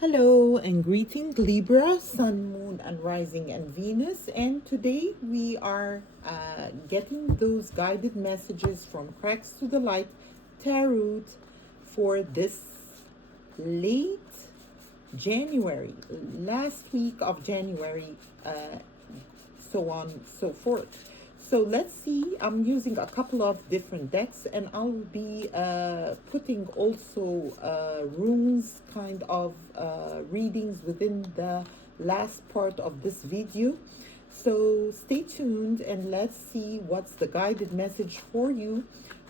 Hello and greeting Libra, Sun, Moon, and Rising and Venus. And today we are getting those guided messages from Cracks to the Light Tarot for this late January, last week of January, so on, so forth. So let's see. I'm using a couple of different decks, and I'll be putting also runes kind of readings within the last part of this video. So stay tuned and let's see what's the guided message for you.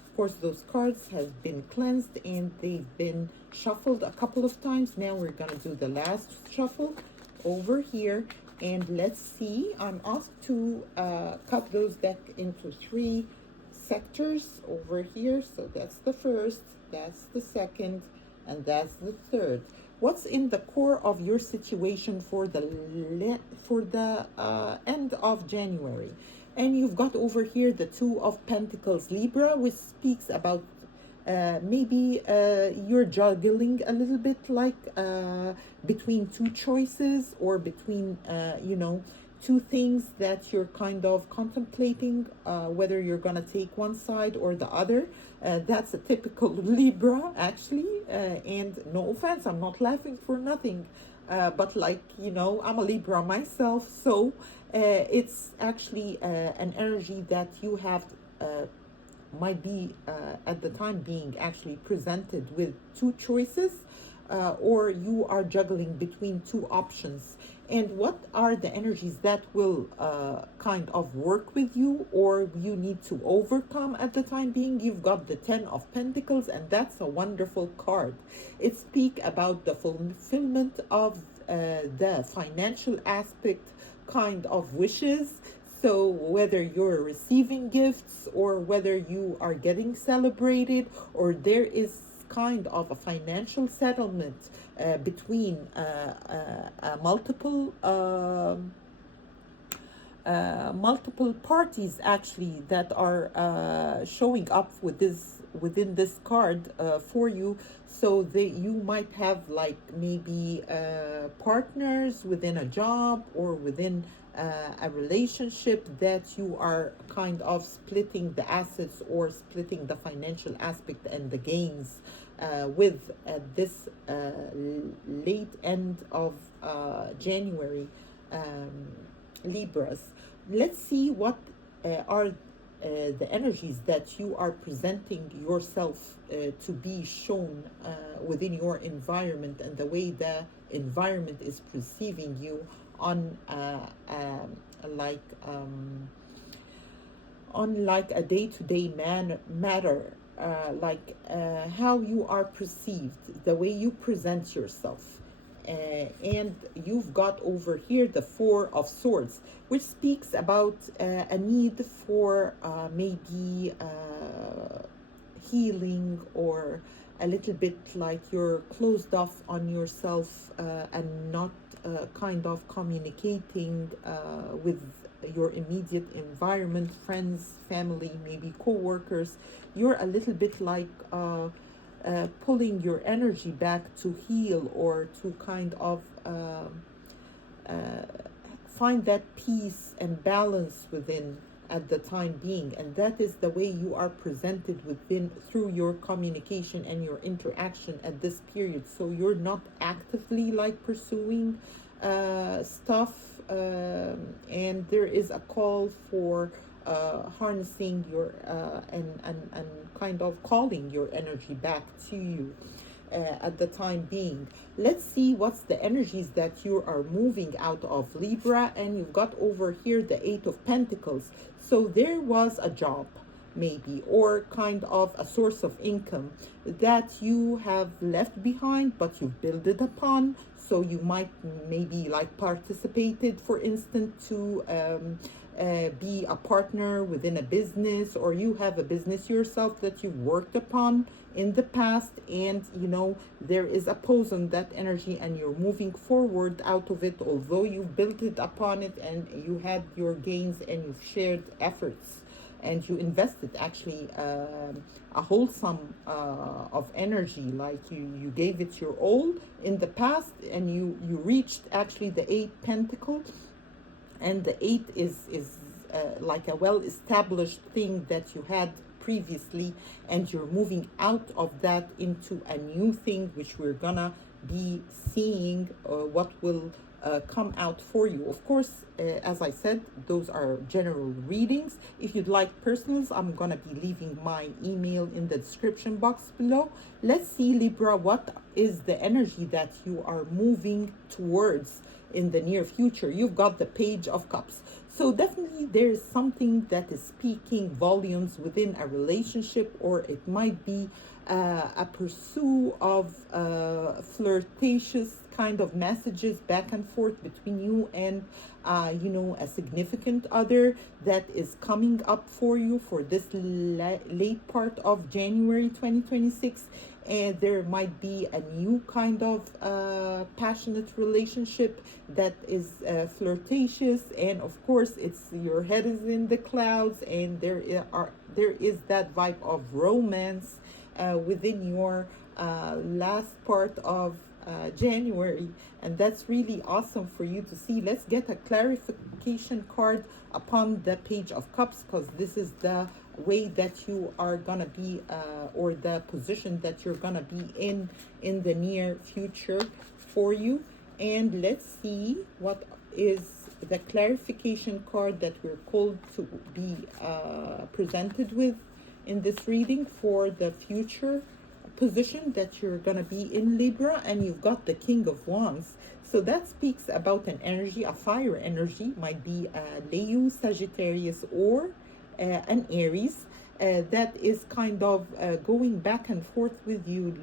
Of course, those cards have been cleansed and they've been shuffled a couple of times. Now we're going to do the last shuffle over here. And let's see, I'm asked to cut those decks into three sectors over here. So that's the first, that's the second, and that's the third. What's in the core of your situation for the end of January? And you've got over here the Two of Pentacles, Libra, which speaks about maybe you're juggling a little bit, like between two choices, or between two things that you're kind of contemplating, whether you're gonna take one side or the other. That's a typical Libra, actually. And no offense, I'm not laughing for nothing. But like, I'm a Libra myself, so it's actually an energy that you have might be at the time being actually presented with two choices, or you are juggling between two options. And what are the energies that will kind of work with you, or you need to overcome at the time being? You've got the Ten of Pentacles, and that's a wonderful card. It speaks about the fulfillment of the financial aspect kind of wishes. So whether you're receiving gifts, or whether you are getting celebrated, or there is kind of a financial settlement between multiple parties, actually, that are showing up with this within this card for you. So you might have, like, maybe partners within a job, or within a relationship, that you are kind of splitting the assets or splitting the financial aspect and the gains with this late end of January, Libras. Let's see what are the energies that you are presenting yourself to be shown within your environment, and the way the environment is perceiving you on like on like a day-to-day matter, how you are perceived, the way you present yourself. And you've got over here the Four of Swords, which speaks about a need for maybe healing, or a little bit like you're closed off on yourself, and not kind of communicating with your immediate environment, friends, family, maybe co-workers. You're a little bit like pulling your energy back to heal, or to kind of find that peace and balance within at the time being. And that is the way you are presented within, through your communication and your interaction at this period. So you're not actively like pursuing stuff, and there is a call for harnessing your and kind of calling your energy back to you at the time being. Let's see what's the energies that you are moving out of, Libra. And you've got over here the Eight of Pentacles. So there was a job, maybe, or kind of a source of income that you have left behind, but you've built it upon. So you might maybe like participated, for instance, to be a partner within a business, or you have a business yourself that you've worked upon in the past, and there is a pause on that energy, and you're moving forward out of it, although you've built it upon it, and you had your gains, and you've shared efforts and you invested actually a whole sum of energy, like you gave it your all in the past, and you reached actually the eight pentacles, and the eight is like a well established thing that you had previously, and you're moving out of that into a new thing, which we're gonna be seeing what will come out for you. Of course, as I said, those are general readings. If you'd like personals, I'm gonna be leaving my email in the description box below. Let's see, Libra, what is the energy that you are moving towards in the near future. You've got the Page of Cups. So definitely there's something that is speaking volumes within a relationship, or it might be a pursuit of flirtatious kind of messages back and forth between you and a significant other that is coming up for you for this late part of January 2026. And there might be a new kind of passionate relationship that is flirtatious, and of course it's your head is in the clouds, and there is that vibe of romance within your last part of January, and that's really awesome for you to see. Let's get a clarification card upon the Page of Cups, because this is the way that you are gonna be or the position that you're gonna be in the near future for you. And let's see what is the clarification card that we're called to be presented with in this reading for the future position that you're gonna be in, Libra. And you've got the King of Wands. So that speaks about an energy, a fire energy, might be a Leo, Sagittarius, or an Aries that is kind of going back and forth with you,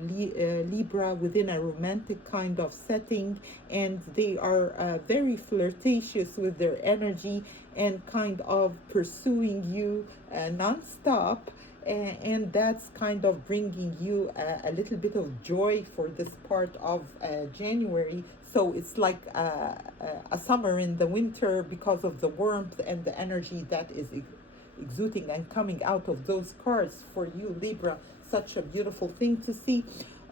Libra, within a romantic kind of setting, and they are very flirtatious with their energy and kind of pursuing you non-stop. And that's kind of bringing you a little bit of joy for this part of January. So it's like a summer in the winter, because of the warmth and the energy that is exuding and coming out of those cards for you, Libra. Such a beautiful thing to see.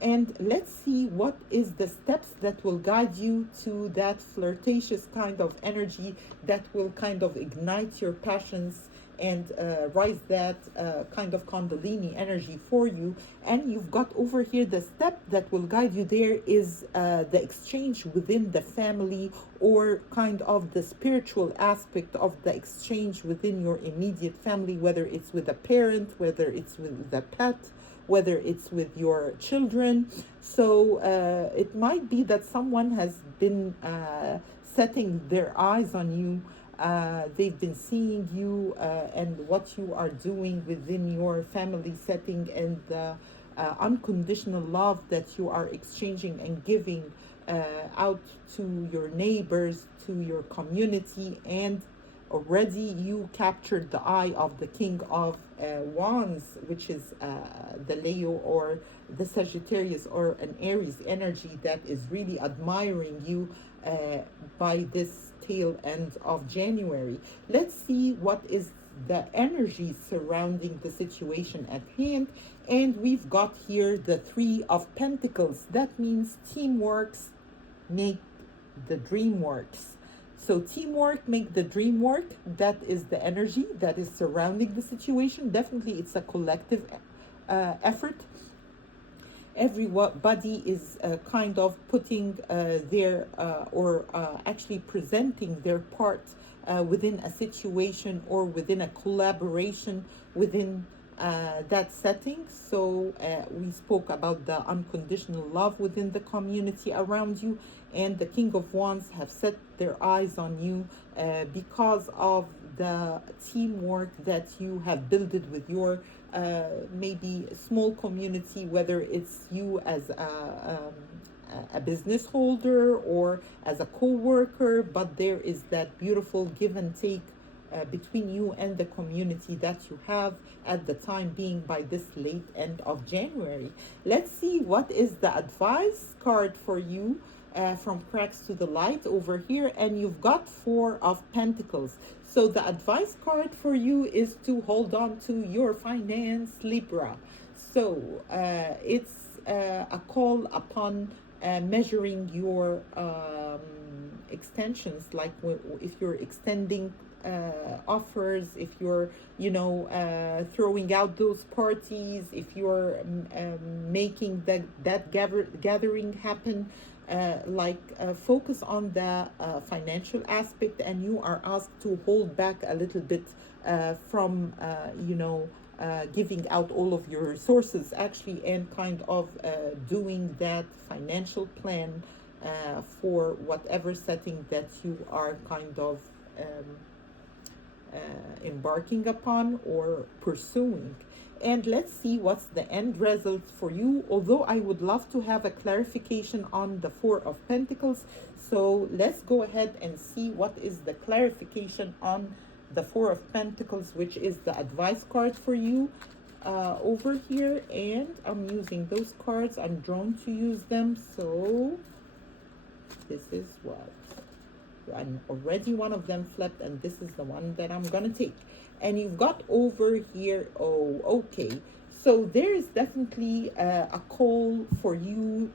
And let's see what is the steps that will guide you to that flirtatious kind of energy that will kind of ignite your passions and rise that kind of Kundalini energy for you. And you've got over here the step that will guide you there is the exchange within the family, or kind of the spiritual aspect of the exchange within your immediate family, whether it's with a parent, whether it's with a pet, whether it's with your children. So it might be that someone has been setting their eyes on you. They've been seeing you and what you are doing within your family setting, and the unconditional love that you are exchanging and giving out to your neighbors, to your community. And already you captured the eye of the King of Wands, which is the Leo or the Sagittarius or an Aries energy that is really admiring you by this tail end of January. Let's see what is the energy surrounding the situation at hand. And we've got here the Three of Pentacles. That means teamwork make the dream works. So teamwork make the dream work. That is the energy that is surrounding the situation. Definitely it's a collective effort. Everybody is kind of putting their or actually presenting their part within a situation or within a collaboration within that setting. So we spoke about the unconditional love within the community around you, and the King of Wands have set their eyes on you because of the teamwork that you have built with your maybe small community, whether it's you as a business holder or as a co-worker, but there is that beautiful give and take between you and the community that you have at the time being by this late end of January. Let's see what is the advice card for you from cracks to the light over here. And you've got Four of Pentacles. So the advice card for you is to hold on to your finance, Libra. So it's a call upon measuring your extensions, like if you're extending offers, if you're throwing out those parties, if you're making that gathering happen, focus on the financial aspect, and you are asked to hold back a little bit from giving out all of your resources actually, and kind of doing that financial plan for whatever setting that you are kind of embarking upon or pursuing. And let's see what's the end result for you. Although I would love to have a clarification on the Four of Pentacles. So let's go ahead and see what is the clarification on the Four of Pentacles, which is the advice card for you over here. And I'm using those cards. I'm drawn to use them. So this is what. And already one of them flipped, and this is the one that I'm gonna take. And you've got over here, oh, okay. So there is definitely a call for you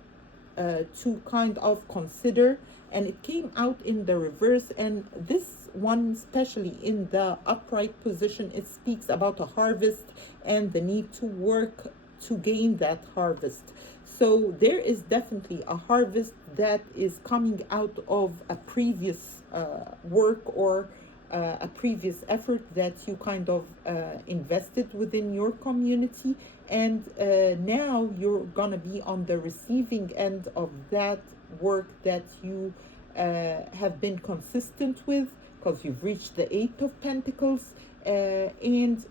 to kind of consider, and it came out in the reverse. And this one, especially in the upright position, it speaks about a harvest and the need to work to gain that harvest. So there is definitely a harvest that is coming out of a previous work or a previous effort that you kind of invested within your community. And now you're going to be on the receiving end of that work that you have been consistent with, because you've reached the Eight of Pentacles. And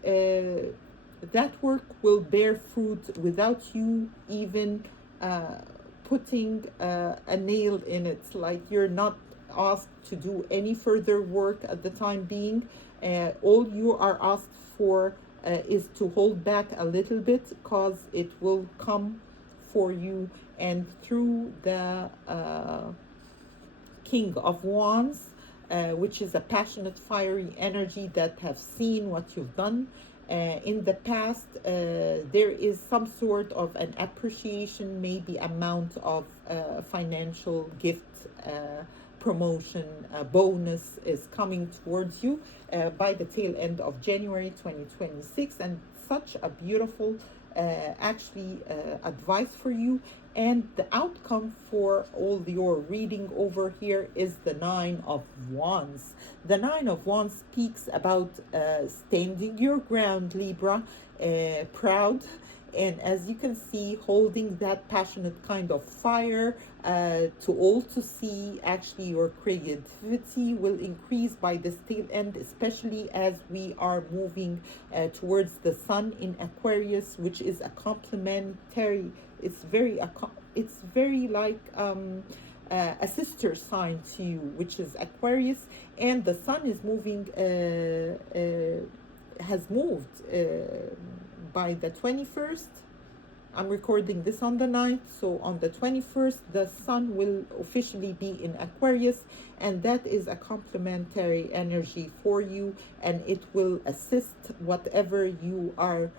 that work will bear fruit without you even putting a nail in it. Like, you're not asked to do any further work at the time being. All you are asked for is to hold back a little bit, because it will come for you. And through the King of Wands, which is a passionate, fiery energy that have seen what you've done in the past, there is some sort of an appreciation, maybe amount of financial gift, promotion, bonus is coming towards you by the tail end of January 2026. And such a beautiful advice for you. And the outcome for all your reading over here is the Nine of Wands. The Nine of Wands speaks about standing your ground, Libra, proud. And as you can see, holding that passionate kind of fire to all to see. Actually, your creativity will increase by this tail end, especially as we are moving towards the sun in Aquarius, which is a complementary. It's very like a sister sign to you, which is Aquarius. And the sun is moving, has moved by the 21st. I'm recording this on the 9th. So on the 21st, the sun will officially be in Aquarius. And that is a complementary energy for you. And it will assist whatever you are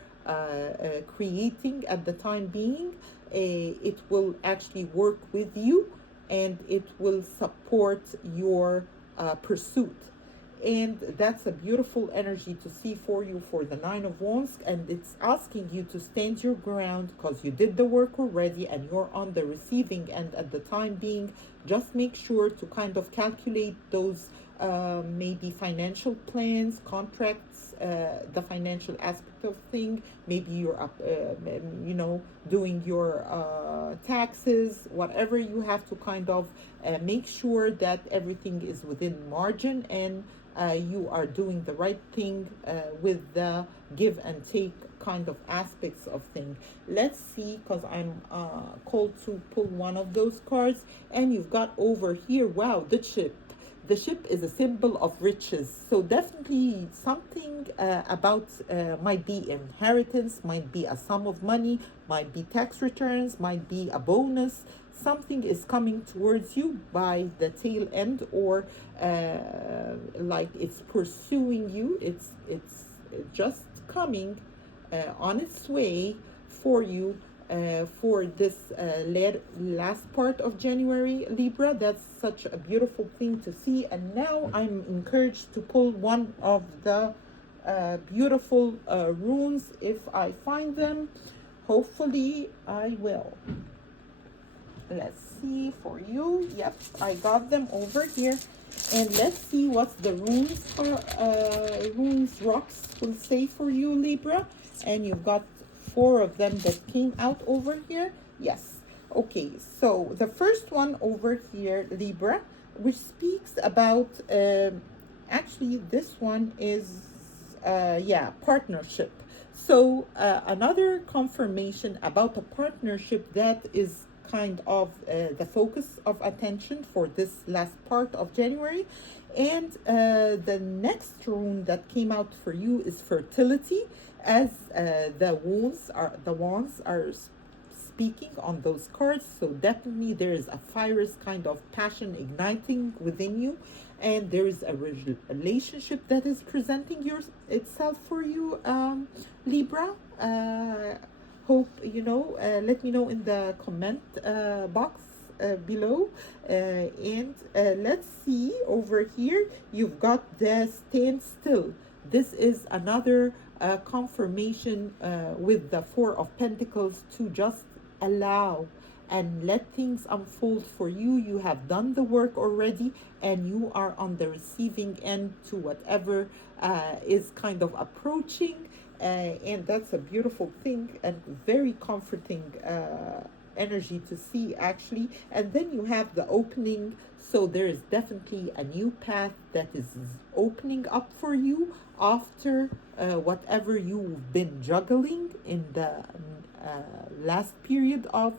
creating at the time being. It will actually work with you, and it will support your pursuit. And that's a beautiful energy to see for you for the Nine of Wands. And it's asking you to stand your ground, because you did the work already and you're on the receiving end at the time being. Just make sure to kind of calculate those maybe financial plans, contracts, the financial aspect of thing. Maybe you're up, doing your taxes, whatever you have to kind of make sure that everything is within margin, and you are doing the right thing with the give and take kind of aspects of thing. Let's see, because I'm called to pull one of those cards. And you've got over here, wow, the ship. the ship is a symbol of riches. So definitely something about might be inheritance, might be a sum of money, might be tax returns, might be a bonus. Something is coming towards you by the tail end, or like it's pursuing you. It's just coming on its way for you for this last part of January, Libra. That's such a beautiful thing to see. And now I'm encouraged to pull one of the beautiful runes if I find them. Hopefully, I will. Let's see for you. Yep, I got them over here. And let's see what the runes rocks will say for you, Libra. And you've got 4 of them that came out over here. Yes. Okay, so the first one over here, Libra, which speaks about, actually, this one is, partnership. So another confirmation about a partnership that is kind of the focus of attention for this last part of January. And the next rune that came out for you is fertility, as the wands are speaking on those cards. So definitely there is a fierce kind of passion igniting within you, and there is a relationship that is presenting itself for you, Libra. Hope you know. Let me know in the comment box below. And let's see over here. You've got the stand still. This is another confirmation with the 4 of Pentacles to just allow and let things unfold for you. You have done the work already, and you are on the receiving end to whatever is kind of approaching. And that's a beautiful thing and very comforting energy to see, actually. And then you have the opening. So there is definitely a new path that is opening up for you after whatever you've been juggling in the last period of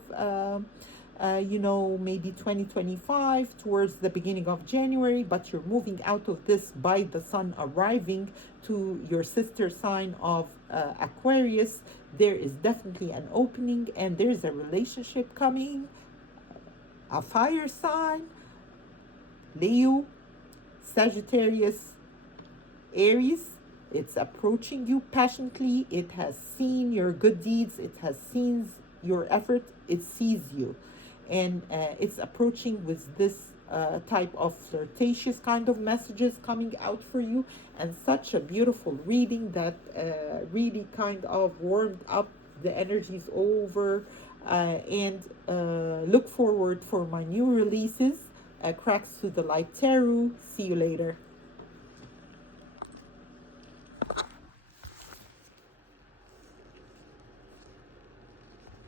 maybe 2025 towards the beginning of January, but you're moving out of this by the sun arriving to your sister sign of Aquarius. There is definitely an opening, and there's a relationship coming, a fire sign, Leo, Sagittarius, Aries. It's approaching you passionately. It has seen your good deeds. It has seen your effort. It sees you. And it's approaching with this type of flirtatious kind of messages coming out for you. And such a beautiful reading that really kind of warmed up the energies over. And look forward for my new releases. Cracks to the Light Tarot. See you later.